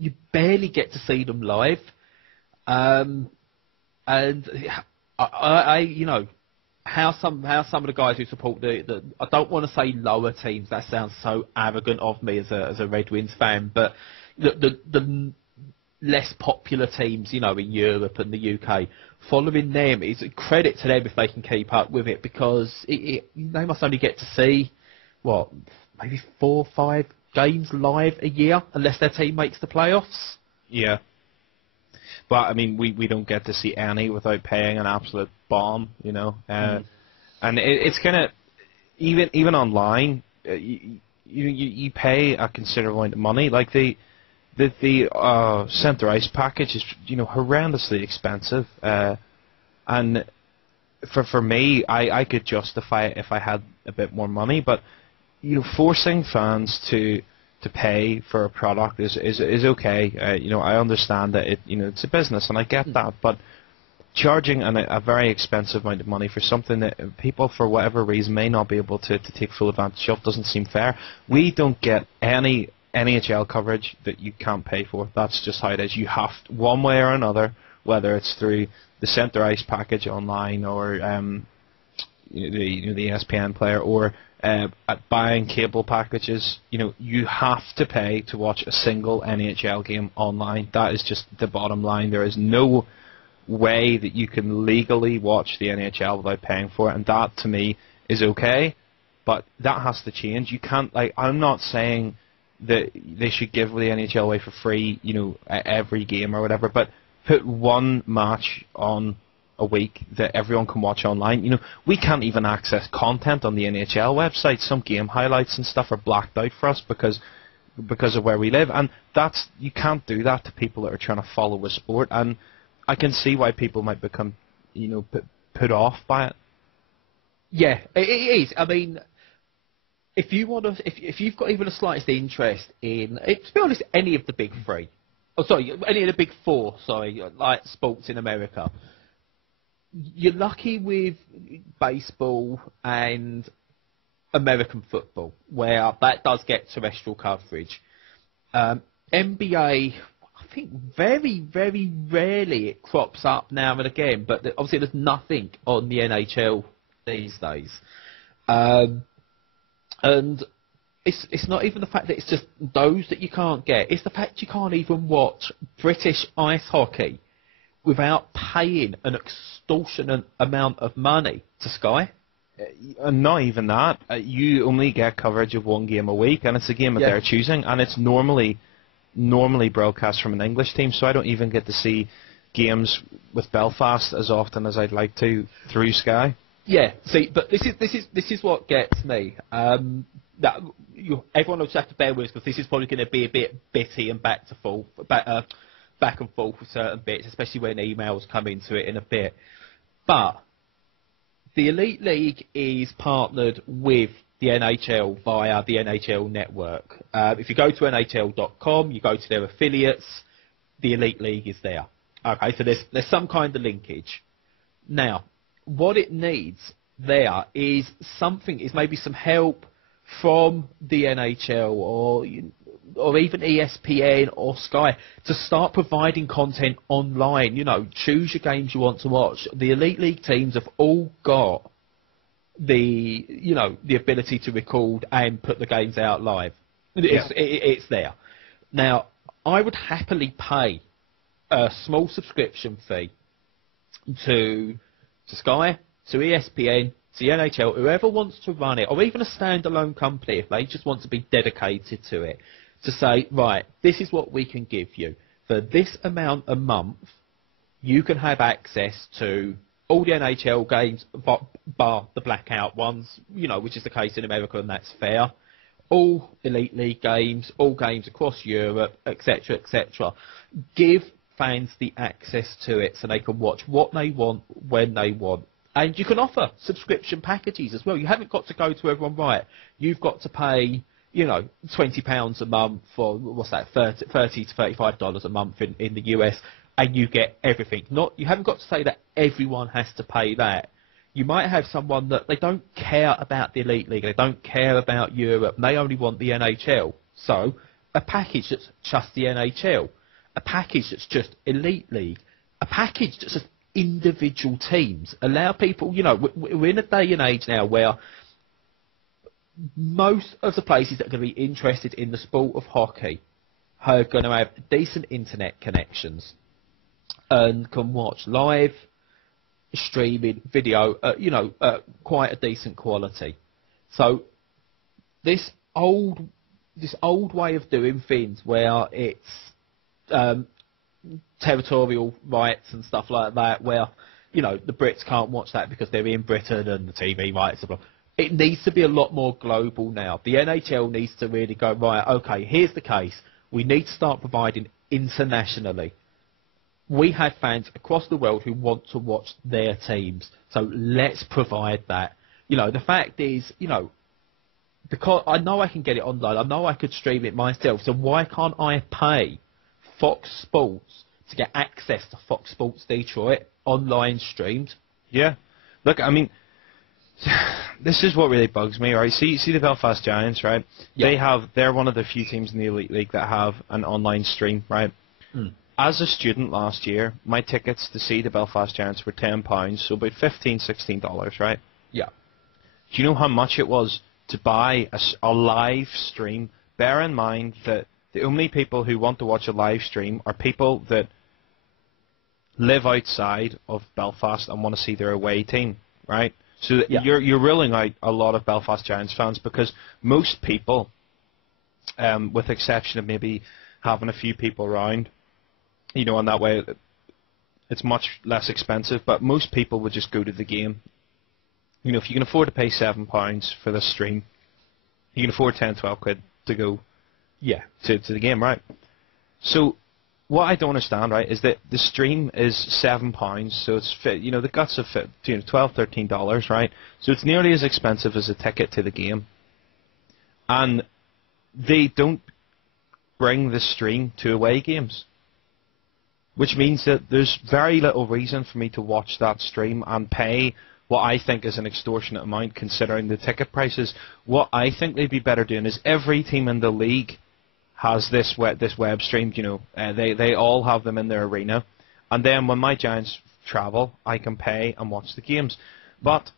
you barely get to see them live. And you know, how some of the guys who support the I don't want to say lower teams. That sounds so arrogant of me as a Red Wings fan, but the less popular teams, you know, in Europe and the UK, following them is a credit to them if they can keep up with it, because they must only get to see maybe 4 or 5 games live a year unless their team makes the playoffs. Yeah. But, I mean, we don't get to see any without paying an absolute bomb, you know. And it's kind of, even online, you pay a considerable amount of money. Like, the Centre Ice package is, you know, horrendously expensive. And for me, I could justify it if I had a bit more money. But, you know, forcing fans to pay for a product is okay. You know, I understand that it's a business, and I get that, but charging a very expensive amount of money for something that people, for whatever reason, may not be able to take full advantage of doesn't seem fair. We don't get any NHL coverage that you can't pay for. That's just how it is. You have to, one way or another, whether it's through the Centre Ice package online or the ESPN player, or at buying cable packages, you know, you have to pay to watch a single NHL game online. That is just the bottom line. There is no way that you can legally watch the NHL without paying for it, and that to me is okay, but that has to change. You can't, like, I'm not saying that they should give the NHL away for free, you know, every game or whatever, but put one match on a week that everyone can watch online. You know, we can't even access content on the NHL website. Some game highlights and stuff are blacked out for us because of where we live, and you can't do that to people that are trying to follow a sport. And I can see why people might become, you know, put off by it. Yeah, it is. I mean, if you've got even the slightest interest in, to be honest, any of the big three, any of the big four, like sports in America, you're lucky with baseball and American football, where that does get terrestrial coverage. NBA, I think very, very rarely it crops up now and again, but obviously there's nothing on the NHL these days. And it's not even the fact that it's just those that you can't get. It's the fact you can't even watch British ice hockey without paying an extortionate amount of money to Sky. Not even that. You only get coverage of one game a week, and it's a game that they're choosing, and it's normally broadcast from an English team, so I don't even get to see games with Belfast as often as I'd like to through Sky. Yeah, see, but this is what gets me. Everyone will just have to bear with us, because this is probably going to be a bit bitty and back and forth with certain bits, especially when emails come into it in a bit. But the Elite League is partnered with the NHL via the NHL network. If you go to NHL.com, you go to their affiliates, the Elite League is there. Okay, so there's some kind of linkage. Now, what it needs there is maybe some help from the NHL or even ESPN or Sky to start providing content online. You know, choose your games you want to watch. The Elite League teams have all got the ability to record and put the games out live. It's there. Now, I would happily pay a small subscription fee to Sky, to ESPN, to the NHL, whoever wants to run it, or even a standalone company if they just want to be dedicated to it, to say, right, this is what we can give you. For this amount a month, you can have access to all the NHL games, bar the blackout ones, you know, which is the case in America, and that's fair. All Elite League games, all games across Europe, etc., etc. Give fans the access to it so they can watch what they want, when they want. And you can offer subscription packages as well. You haven't got to go to everyone, right, you've got to pay, you know, £20 a month for, what's that, $30 to $35 a month in the US, and you get everything. You haven't got to say that everyone has to pay that. You might have someone that they don't care about the Elite League, they don't care about Europe, and they only want the NHL. So a package that's just the NHL, a package that's just Elite League, a package that's just individual teams. Allow people, we're in a day and age now where most of the places that are going to be interested in the sport of hockey are going to have decent internet connections and can watch live streaming video at quite a decent quality. So this old way of doing things where it's territorial rights and stuff like that, where the Brits can't watch that because they're in Britain and the TV rights. It needs to be a lot more global now. The NHL needs to really go, right, okay, here's the case. We need to start providing internationally. We have fans across the world who want to watch their teams, so let's provide that. The fact is, because I know I can get it online, I know I could stream it myself, so why can't I pay Fox Sports to get access to Fox Sports Detroit online streamed? Yeah. Look, I mean, this is what really bugs me, right? See the Belfast Giants, right? Yeah. They're one of the few teams in the Elite League that have an online stream, right? Mm. As a student last year, my tickets to see the Belfast Giants were £10, so about $15-16, right? Yeah. Do you know how much it was to buy a live stream? Bear in mind that the only people who want to watch a live stream are people that live outside of Belfast and want to see their away team, right? So yeah. You're ruling out a lot of Belfast Giants fans because most people, with the exception of maybe having a few people around, and that way it's much less expensive, but most people would just go to the game. If you can afford to pay £7 for the stream, you can afford 10-12 quid to go to the game, right? So what I don't understand, right, is that the stream is £7, so it's the guts of $12-13, right? So it's nearly as expensive as a ticket to the game, and they don't bring the stream to away games, which means that there's very little reason for me to watch that stream and pay what I think is an extortionate amount considering the ticket prices. What I think they'd be better doing is every team in the league has this web stream, they all have them in their arena, and then when my Giants travel, I can pay and watch the games. But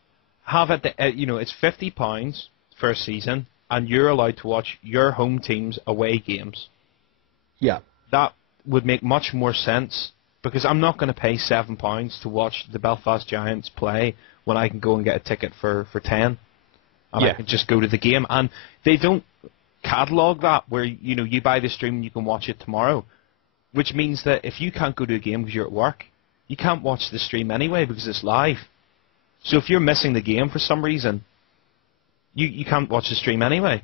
have it, it's £50 for a season, and you're allowed to watch your home team's away games. Yeah. That would make much more sense, because I'm not going to pay £7 to watch the Belfast Giants play when I can go and get a ticket for 10, and I can just go to the game. And they don't catalog that where you buy the stream and you can watch it tomorrow, which means that if you can't go to a game because you're at work, you can't watch the stream anyway because it's live. So if you're missing the game for some reason, you can't watch the stream anyway.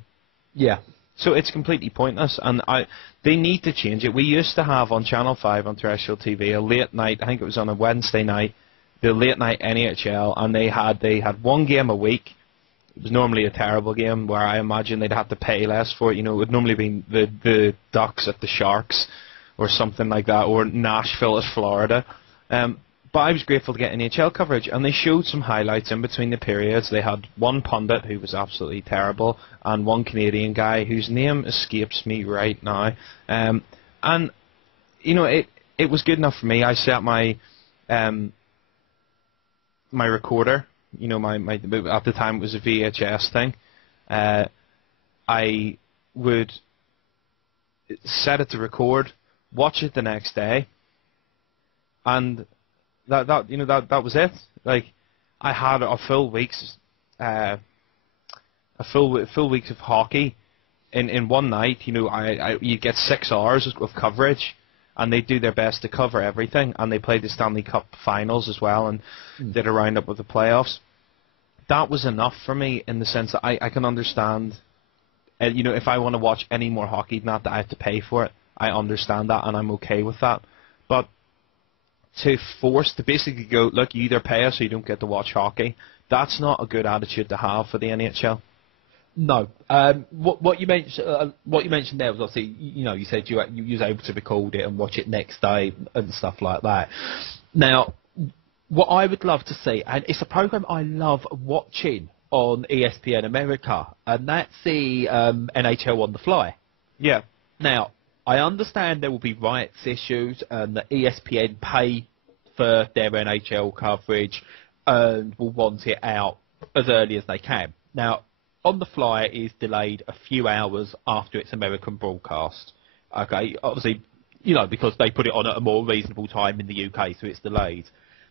Yeah. So it's completely pointless, and they need to change it. We used to have on Channel 5 on terrestrial TV a late night, I think it was on a Wednesday night, the late night NHL, and they had one game a week. It was normally a terrible game where I imagine they'd have to pay less for it. It would normally be the Ducks at the Sharks or something like that, or Nashville at Florida. But I was grateful to get NHL coverage, and they showed some highlights in between the periods. They had one pundit who was absolutely terrible, and one Canadian guy whose name escapes me right now. And it was good enough for me. I set my my recorder. My at the time it was a VHS thing. I would set it to record, watch it the next day, and that was it. Like, I had a full week's full weeks of hockey in one night. You get 6 hours of coverage, and they do their best to cover everything, and they played the Stanley Cup finals as well, and did a roundup of the playoffs. That was enough for me in the sense that I can understand, if I want to watch any more hockey than that I have to pay for it. I understand that, and I'm okay with that. But to basically go, look, you either pay us or you don't get to watch hockey, that's not a good attitude to have for the NHL. No. What you mentioned there was obviously, you said you was able to record it and watch it next day and stuff like that. Now, what I would love to see, and it's a program I love watching on ESPN America, and that's the NHL on the Fly. Yeah. Now, I understand there will be rights issues and that ESPN pay for their NHL coverage and will want it out as early as they can. Now, On the Fly is delayed a few hours after its American broadcast. Okay, obviously, because they put it on at a more reasonable time in the UK, so it's delayed.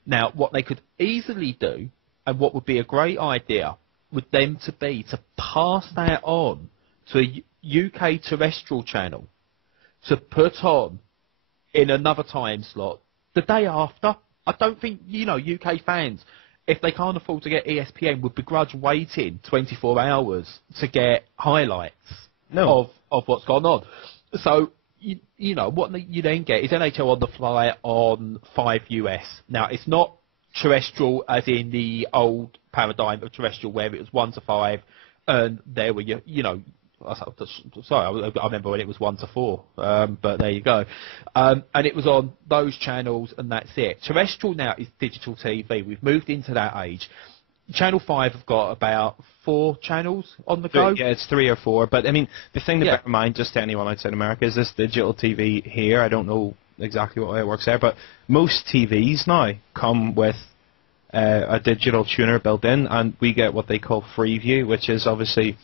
Now, what they could easily do, and what would be a great idea, would then be to pass that on to a UK terrestrial channel to put on in another time slot the day after. I don't think, UK fans, if they can't afford to get ESPN, would begrudge waiting 24 hours to get highlights of what's gone on. So, what you then get is NHL On the Fly on 5 US. Now, it's not terrestrial as in the old paradigm of terrestrial where it was 1 to 5 and there were, sorry, I remember when it was 1 to 4, but there you go. And it was on those channels and that's it. Terrestrial now is digital TV. We've moved into that age. Channel 5 have got about 4 channels on the go. Yeah, it's 3 or 4. But, I mean, the thing to bear in mind, just to anyone outside America, is this digital TV here. I don't know exactly what way it works there, but most TVs now come with a digital tuner built in, and we get what they call Freeview, which is obviously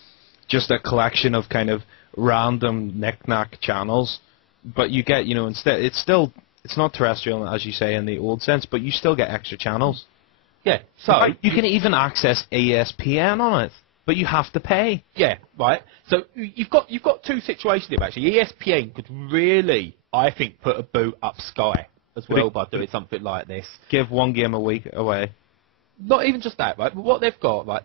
just a collection of kind of random knick-knack channels. But you get, instead, it's not terrestrial, as you say, in the old sense, but you still get extra channels. Yeah, so you can even access ESPN on it, but you have to pay. Yeah, right. So you've got 2 situations here, actually. ESPN could really, I think, put a boot up Sky as well by doing something like this. Give 1 game a week away. Not even just that, right? But what they've got, right?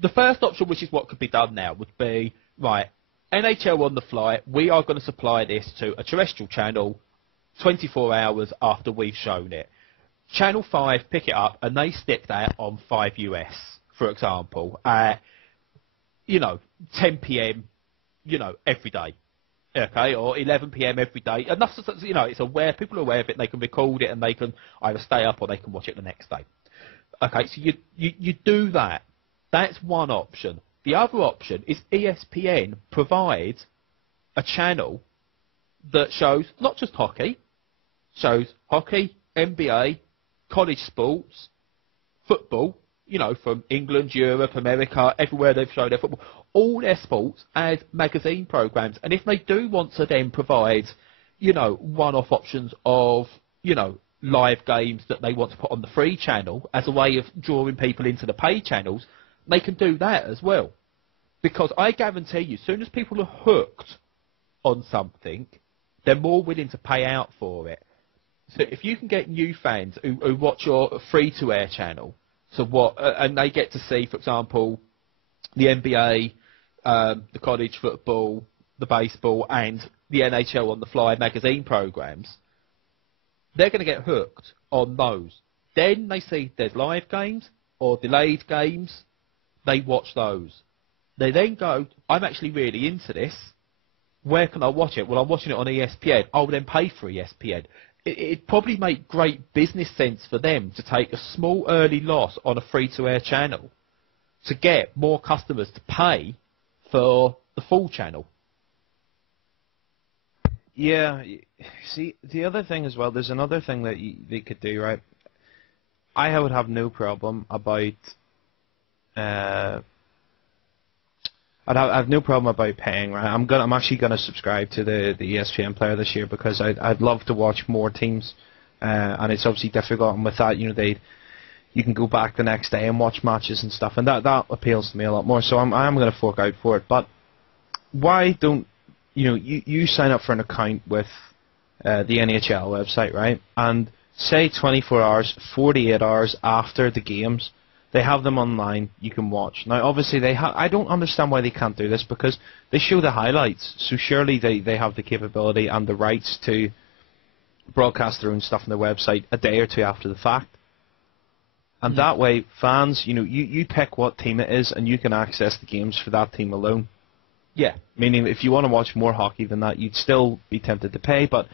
The first option, which is what could be done now, would be, right, NHL On the Fly, we are going to supply this to a terrestrial channel 24 hours after we've shown it. Channel 5 pick it up and they stick that on 5 US, for example, at, 10 p.m., every day. Okay, or 11 p.m. every day. And that's, it's aware, people are aware of it, they can record it and they can either stay up or they can watch it the next day. Okay, so you do that. That's one option. The other option is ESPN provides a channel that shows not just hockey, shows hockey, NBA, college sports, football, from England, Europe, America, everywhere they've shown their football, all their sports as magazine programs. And if they do want to then provide, one-off options of, live games that they want to put on the free channel as a way of drawing people into the pay channels, they can do that as well. Because I guarantee you, as soon as people are hooked on something, they're more willing to pay out for it. So if you can get new fans who watch your free-to-air channel, and they get to see, for example, the NBA, the college football, the baseball, and the NHL On the Fly magazine programs, they're going to get hooked on those. Then they see there's live games or delayed games, they watch those. They then go, I'm actually really into this. Where can I watch it? Well, I'm watching it on ESPN. I'll then pay for ESPN. It'd probably make great business sense for them to take a small early loss on a free-to-air channel to get more customers to pay for the full channel. Yeah, see, the other thing as well, there's another thing that they could do, right? I would have no problem about... I'd have no problem about paying, right? I'm actually gonna subscribe to the ESPN player this year because I'd love to watch more teams, and it's obviously difficult. And with that, you can go back the next day and watch matches and stuff, and that appeals to me a lot more. So I'm gonna fork out for it. But why don't you sign up for an account with the NHL website, right? And say 24 hours, 48 hours after the games, they have them online, you can watch. Now, obviously, I don't understand why they can't do this, because they show the highlights. So surely they have the capability and the rights to broadcast their own stuff on their website a day or two after the fact. And that way, fans, you pick what team it is, and you can access the games for that team alone. Yeah. Meaning, if you want to watch more hockey than that, you'd still be tempted to pay, but